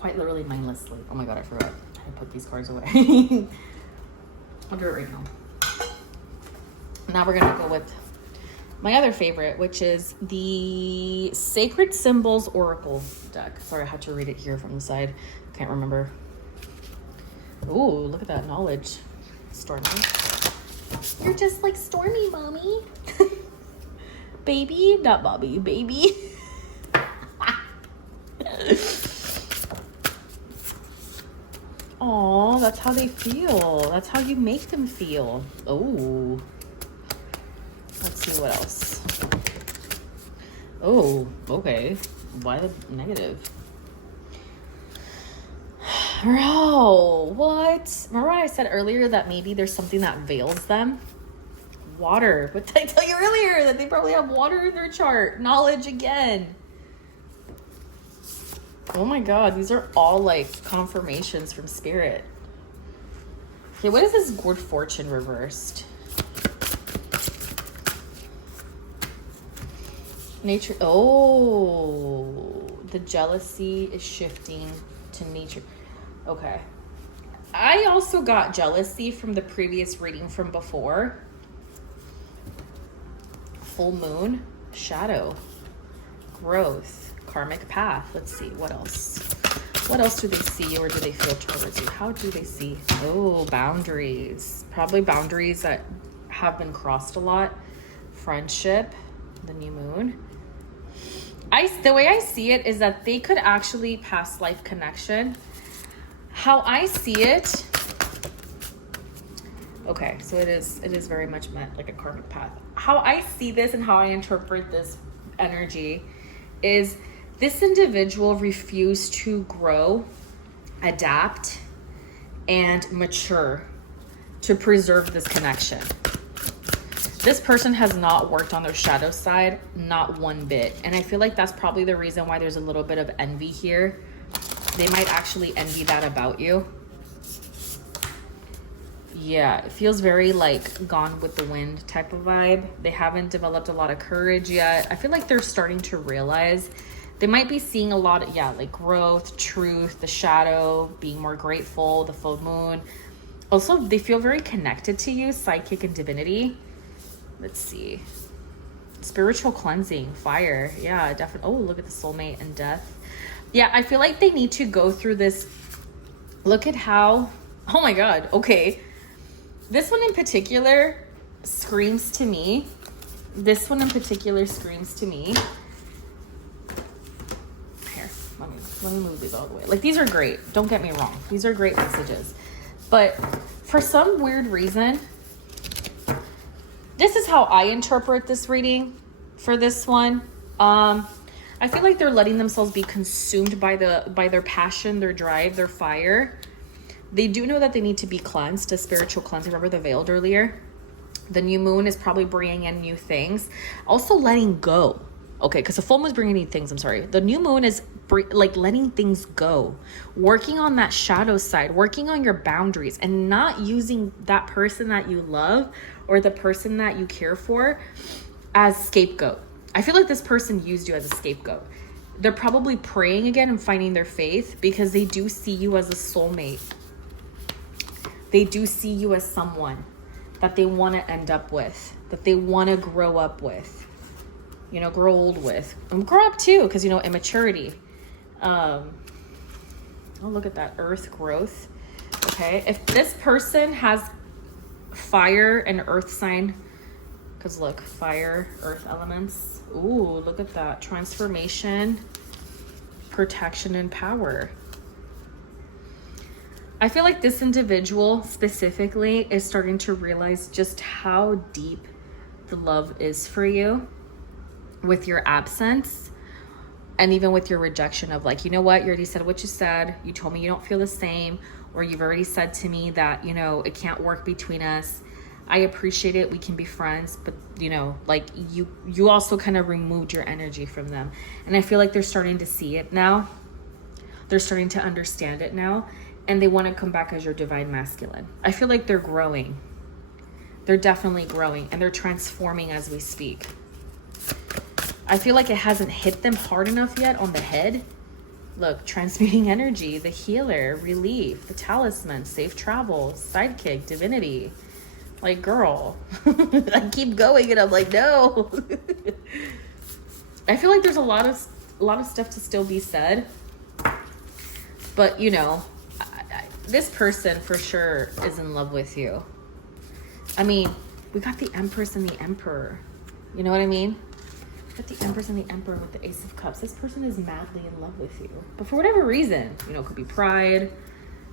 Quite literally mindlessly. Oh my god, I forgot. I put these cards away. I'll do it right now. Now we're gonna go with my other favorite, which is the Sacred Symbols Oracle deck. Sorry, I had to read it here from the side. Can't remember. Ooh, look at that knowledge. Stormy. You're just like Stormy, mommy. Baby, not Bobby, baby. Aw, that's how they feel. That's how you make them feel. Oh. Let's see what else. Oh, okay. Why the negative? Bro, what? Remember what I said earlier that maybe there's something that veils them? Water. What did I tell you earlier? That they probably have water in their chart. Knowledge again. Oh my god, these are all like confirmations from spirit. Okay, what is this Good Fortune reversed? Nature. Oh, the jealousy is shifting to nature. Okay. I also got jealousy from the previous reading from before. Full moon, shadow, growth, karmic path. Let's see, what else? What else do they see or do they feel towards you? How do they see? Oh, boundaries. Probably boundaries that have been crossed a lot. Friendship, the new moon. The way I see it is that they could actually past life connection. How I see it, okay, so it is very much meant like a karmic path. How I see this and how I interpret this energy is this individual refused to grow, adapt, and mature to preserve this connection. This person has not worked on their shadow side, not one bit. And I feel like that's probably the reason why there's a little bit of envy here. They might actually envy that about you. Yeah, it feels very like Gone with the Wind type of vibe. They haven't developed a lot of courage yet. I feel like they're starting to realize. They might be seeing a lot of, like growth, truth, the shadow, being more grateful, the full moon. Also, they feel very connected to you, psychic and divinity. Let's see. Spiritual cleansing, fire. Yeah, definitely. Oh, look at the soulmate and death. Yeah, I feel like they need to go through this. Look at how, oh my God, okay. This one in particular screams to me. This one in particular screams to me. Here, let me move these all the way. Like, these are great. Don't get me wrong. These are great messages. But for some weird reason, this is how I interpret this reading for this one. I feel like they're letting themselves be consumed by their passion, their drive, their fire. They do know that they need to be cleansed, a spiritual cleansing. Remember the veiled earlier? The new moon is probably bringing in new things. Also letting go. Okay, because the full moon is bringing in things. I'm sorry. The new moon is like letting things go. Working on that shadow side. Working on your boundaries. And not using that person that you love or the person that you care for as scapegoat. I feel like this person used you as a scapegoat. They're probably praying again and finding their faith because they do see you as a soulmate. They do see you as someone that they want to end up with, that they want to grow up with, grow old with. And grow up too, because, immaturity. Oh, look at that, earth growth. Okay, if this person has fire and earth sign, because look, fire, earth elements. Ooh, look at that, transformation, protection, and power. I feel like this individual specifically is starting to realize just how deep the love is for you with your absence and even with your rejection of like, you know what, you already said what you said. You told me you don't feel the same, or you've already said to me that, it can't work between us. I appreciate it. We can be friends, but like you also kind of removed your energy from them. And I feel like they're starting to see it now. They're starting to understand it now. And they want to come back as your divine masculine. I feel like they're growing. They're definitely growing and they're transforming as we speak. I feel like it hasn't hit them hard enough yet on the head. Look, transmuting energy, the healer, relief, the talisman, safe travel, sidekick, divinity. Like, girl, I keep going and I'm like, no. I feel like there's a lot of stuff to still be said. But, this person for sure is in love with you. I mean, we got the Empress and the Emperor. You know what I mean? We got the Empress and the Emperor with the Ace of Cups. This person is madly in love with you. But for whatever reason, it could be pride,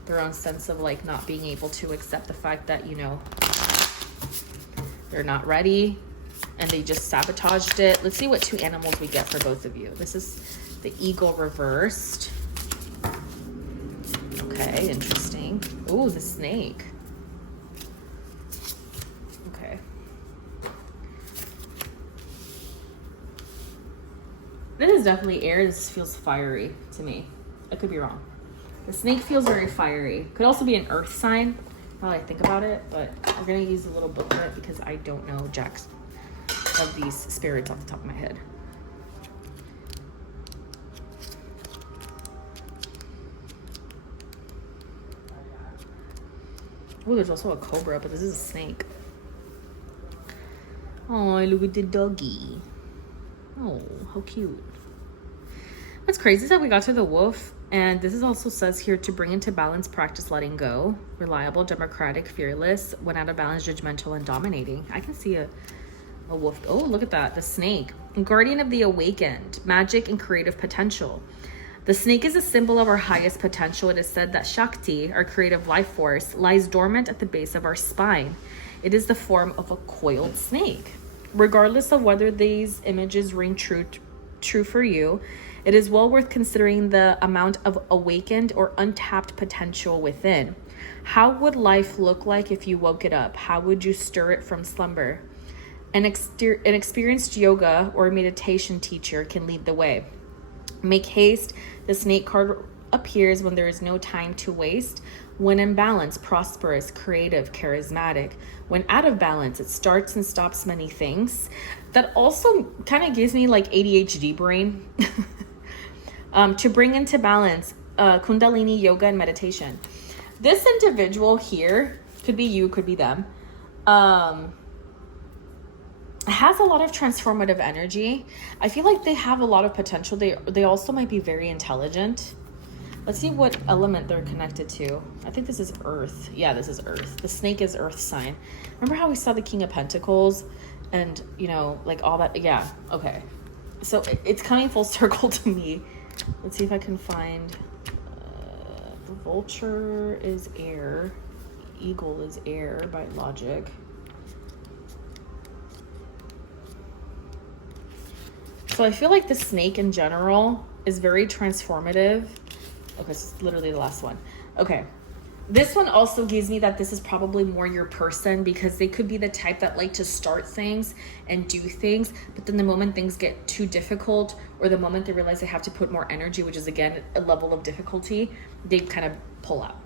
their own sense of like not being able to accept the fact that, they're not ready and they just sabotaged it. Let's see what two animals we get for both of you. This is the eagle reversed. Okay, interesting. Ooh, the snake. Okay. This is definitely air. This feels fiery to me. I could be wrong. The snake feels very fiery. Could also be an earth sign, now that I think about it, but we're going to use a little booklet because I don't know jacks of these spirits off the top of my head. Oh, there's also a cobra, but this is a snake. Oh, look at the doggy. Oh, how cute. What's crazy is that we got to the wolf, and this is also says here to bring into balance, practice letting go. Reliable, democratic, fearless, when out of balance, judgmental, and dominating. I can see a wolf. Oh, look at that. The snake. Guardian of the awakened, magic and creative potential. The snake is a symbol of our highest potential. It is said that Shakti, our creative life force, lies dormant at the base of our spine. It is the form of a coiled snake. Regardless of whether these images ring true for you, it is well worth considering the amount of awakened or untapped potential within. How would life look like if you woke it up? How would you stir it from slumber? An experienced yoga or meditation teacher can lead the way. Make haste. The snake card appears when there is no time to waste. When in balance, prosperous, creative, charismatic. When out of balance, it starts and stops many things. That also kind of gives me like ADHD brain. To bring into balance, Kundalini yoga and meditation. This individual here, could be you, could be them, has a lot of transformative energy. I feel like they have a lot of potential. They also might be very intelligent. Let's see what element they're connected to. I think this is Earth. Yeah, this is Earth. The snake is Earth sign. Remember how we saw the King of Pentacles and, you know, like all that? Yeah, okay. So it's coming full circle to me. Let's see if I can find... the vulture is air. Eagle is air by logic. So I feel like the snake in general is very transformative. Okay, so it's literally the last one. Okay. This one also gives me that this is probably more your person, because they could be the type that like to start things and do things, but then the moment things get too difficult, or the moment they realize they have to put more energy, which is again a level of difficulty, they kind of pull out.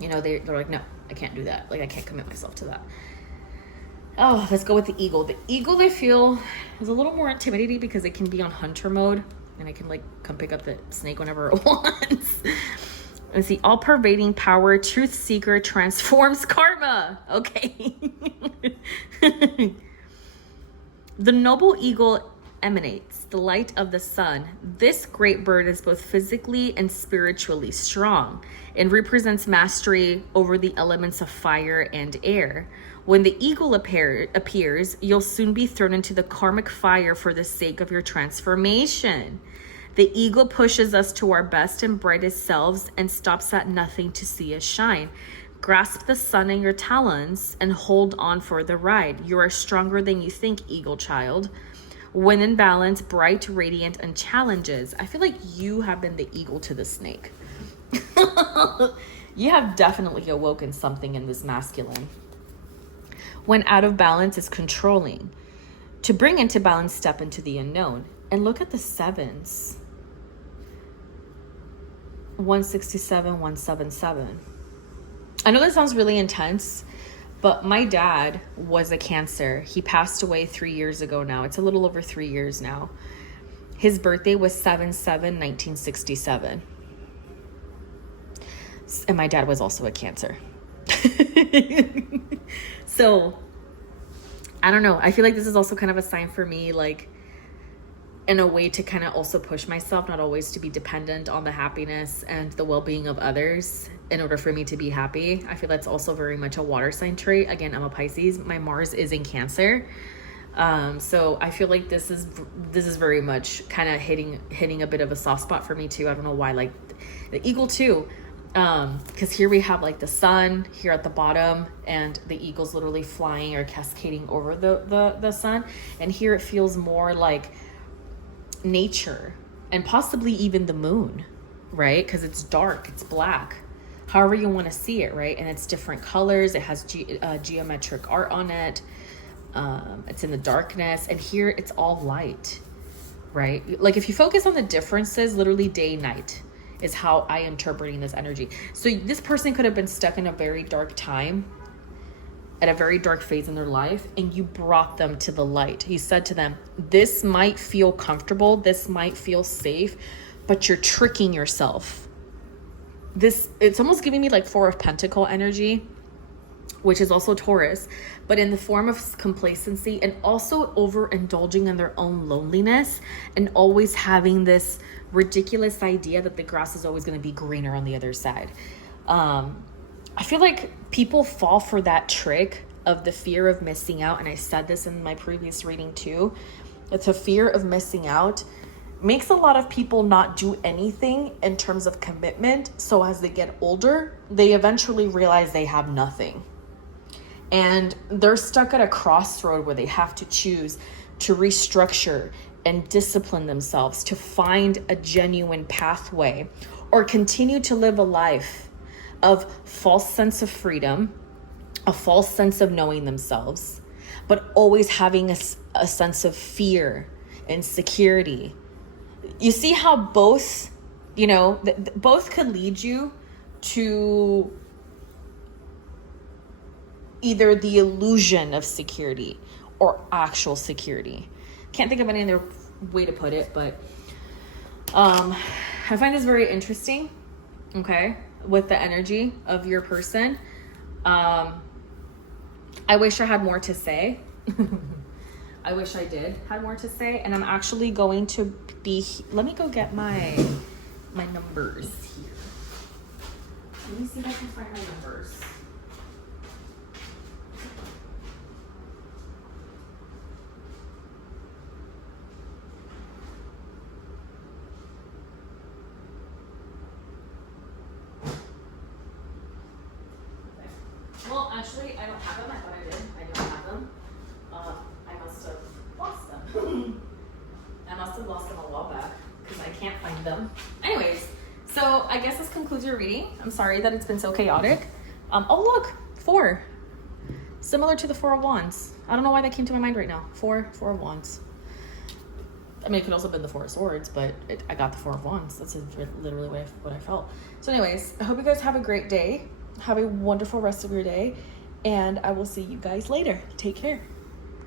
You know, they're like, no, I can't do that. Like, I can't commit myself to that. Oh, let's go with the eagle. The eagle, I feel, is a little more intimidating because it can be on hunter mode, and I can like come pick up the snake whenever it wants. Let's see, all-pervading power, truth seeker, transforms karma. Okay. The noble eagle emanates the light of the sun. This great bird is both physically and spiritually strong and represents mastery over the elements of fire and air. When the eagle appears, you'll soon be thrown into the karmic fire for the sake of your transformation. The eagle pushes us to our best and brightest selves and stops at nothing to see us shine. Grasp the sun in your talons and hold on for the ride. You are stronger than you think, eagle child. When in balance, bright, radiant, and challenges. I feel like you have been the eagle to the snake. You have definitely awoken something in this masculine. When out of balance, is controlling. To bring into balance, step into the unknown. And look at the sevens. 167, 177. I know that sounds really intense, but my dad was a Cancer. He passed away 3 years ago now. It's a little over 3 years now. His birthday was 7/7/1967. And my dad was also a Cancer. So, I don't know. I feel like this is also kind of a sign for me, like, in a way to kind of also push myself, not always to be dependent on the happiness and the well-being of others in order for me to be happy. I feel that's also very much a water sign trait. Again, I'm a Pisces. My Mars is in Cancer. So I feel like this is very much kind of hitting a bit of a soft spot for me too. I don't know why, like the eagle too. Because here we have like the sun here at the bottom, and the eagle's literally flying or cascading over the sun. And here it feels more like nature and possibly even the moon, right? Because it's dark, it's black, however you want to see it, right? And it's different colors. It has geometric art on it. It's in the darkness, and here it's all light, right? Like if you focus on the differences, literally day night is how I interpreting this energy. So this person could have been stuck in a very dark time, at a very dark phase in their life, and you brought them to the light. He said to them, this might feel comfortable, this might feel safe, but you're tricking yourself. It's almost giving me like Four of Pentacle energy, which is also Taurus, but in the form of complacency, and also overindulging in their own loneliness, and always having this ridiculous idea that the grass is always going to be greener on the other side. I feel like people fall for that trick of the fear of missing out. And I said this in my previous reading too. It's a fear of missing out makes a lot of people not do anything in terms of commitment. So as they get older, they eventually realize they have nothing. And they're stuck at a crossroad where they have to choose to restructure and discipline themselves to find a genuine pathway, or continue to live a life of false sense of freedom, a false sense of knowing themselves, but always having a sense of fear, insecurity. You see how both, you know, both could lead you to either the illusion of security or actual security. Can't think of any other way to put it, but I find this very interesting, okay, with the energy of your person. I wish I had more to say. I wish I did have more to say. And I'm actually going to be, let me go get my numbers here. Let me see if I can find my numbers. Well, actually, I don't have them. I thought I did. I don't have them. I must have lost them. I must have lost them a while back because I can't find them. Anyways, so I guess this concludes your reading. I'm sorry that it's been so chaotic. Oh, look, 4. Similar to the 4 of Wands. I don't know why that came to my mind right now. 4 of Wands. I mean, it could also have been the 4 of Swords, but I got the 4 of Wands. That's literally what I felt. So anyways, I hope you guys have a great day. Have a wonderful rest of your day, and I will see you guys later. Take care.